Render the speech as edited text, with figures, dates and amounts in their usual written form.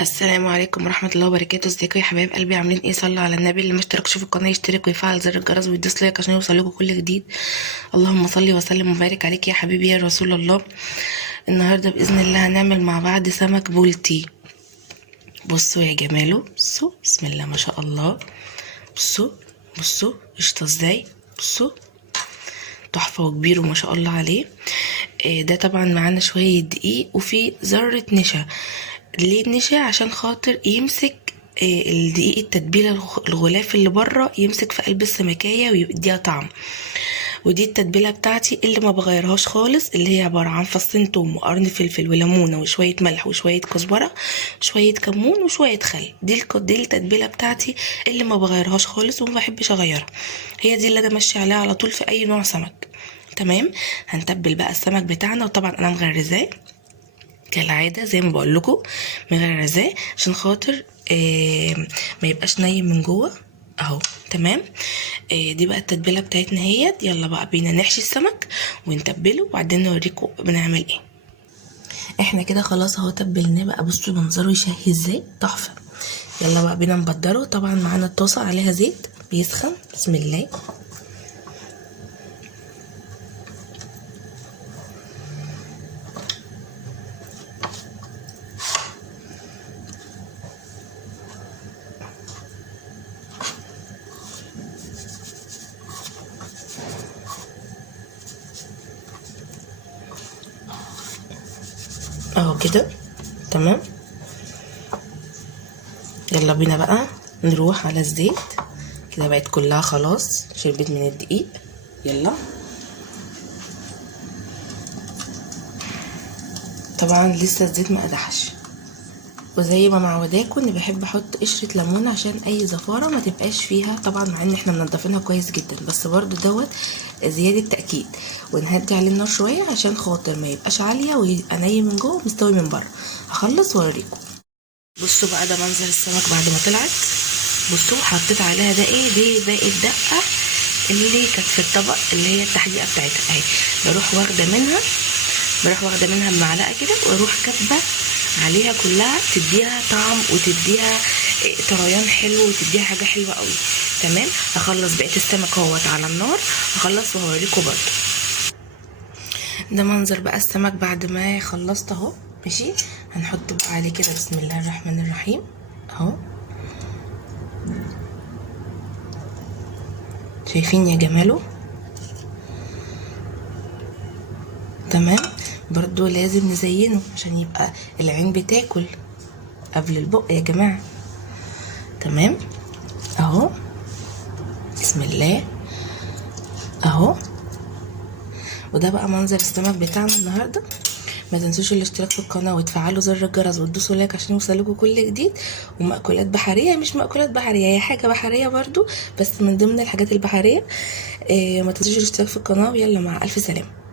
السلام عليكم ورحمة الله وبركاته. ازيكم يا حبايب قلبي؟ عاملين ايه؟ صلوا على النبي. اللي مشتركش في القناة يشترك ويفعل زر الجرس ويدوس لايك عشان يوصلكوا كل جديد. اللهم صل وسلم وبارك عليك يا حبيبي يا رسول الله. النهاردة بإذن الله هنعمل مع بعض سمك بولتي. بصوا يا جماله، بصوا بسم الله ما شاء الله. بصوا قشطة ازاي، بصوا تحفة وكبير وما شاء الله عليه. ده طبعا معانا شوية دقيق وفي ذرة نشا. ليه النشا؟ عشان خاطر يمسك الدقيق التتبيله الغلاف اللي بره يمسك في قلب السمكيه ويديها طعم. ودي التتبيله بتاعتي اللي ما بغيرهاش خالص، اللي هي عباره عن فصين توم وقرن فلفل وليمونه وشويه ملح وشويه كزبره وشويه كمون وشويه خل. دي التتبيله بتاعتي اللي ما بغيرهاش خالص وما بحبش اغيرها. هي دي اللي انا ماشيه عليها على طول في اي نوع سمك. تمام. هنتبل بقى السمك بتاعنا، وطبعا انا مغرزاه كالعاده زي ما بقول لكم، مغرزاه عشان خاطر ما يبقاش نايم من جوه اهو. تمام. دي بقى التتبيله بتاعتنا اهيت. يلا بقى بينا نحشي السمك ونتبله وبعدين نوريكم بنعمل ايه. احنا كده خلاص اهو تبلناه بقى. بصوا منظره يشهي ازاي، تحفه. يلا بقى بينا نبدره. طبعا معانا الطاسه عليها زيت بيسخن. بسم الله. اهو كده تمام. يلا بينا بقى نروح على الزيت. كده بقت كلها خلاص شربت من الدقيق. يلا. طبعا لسه الزيت ما قدحش، وزي ما معوداكم اني بحب احط قشره ليمون عشان اي زفاره ما تبقاش فيها، طبعا مع ان احنا منضفينها كويس جدا، بس برضو دوت زياده تاكيد. ونهدي عليه النار شويه عشان خاطر ما يبقاش عاليه ويبقى ني من جوه ومستوي من بره. هخلص واوريكم. بصوا بقى ده منظر السمك بعد ما طلعت. بصوا حطيت عليها ده ايه، دي باقي الدقه اللي كانت في الطبق، اللي هي التحديقه بتاعتها اهي. بروح واخده منها بمعلقه كده واروح كاتبه عليها كلها، تديها طعم وتديها طريان حلو وتديها حاجه حلوه قوي. تمام. هخلص بقيه السمك اهوت على النار، هخلص وهوريكم برضو. ده منظر بقى السمك بعد ما خلصت اهو. ماشي. هنحط بقى عليه كده بسم الله الرحمن الرحيم اهو. شايفين يا جماله؟ تمام. برضو لازم نزينه عشان يبقى العين بتاكل قبل البق يا جماعه. تمام اهو. بسم الله اهو. وده بقى منظر السمك بتاعنا النهارده. ما تنسوش الاشتراك في القناه وتفعلوا زر الجرس وتدوسوا لايك عشان يوصلكوا كل جديد. ومأكولات بحريه، مش مأكولات بحريه، هي حاجه بحريه برضو بس من ضمن الحاجات البحريه. ما تنسوش الاشتراك في القناه. ويلا مع الف سلامه.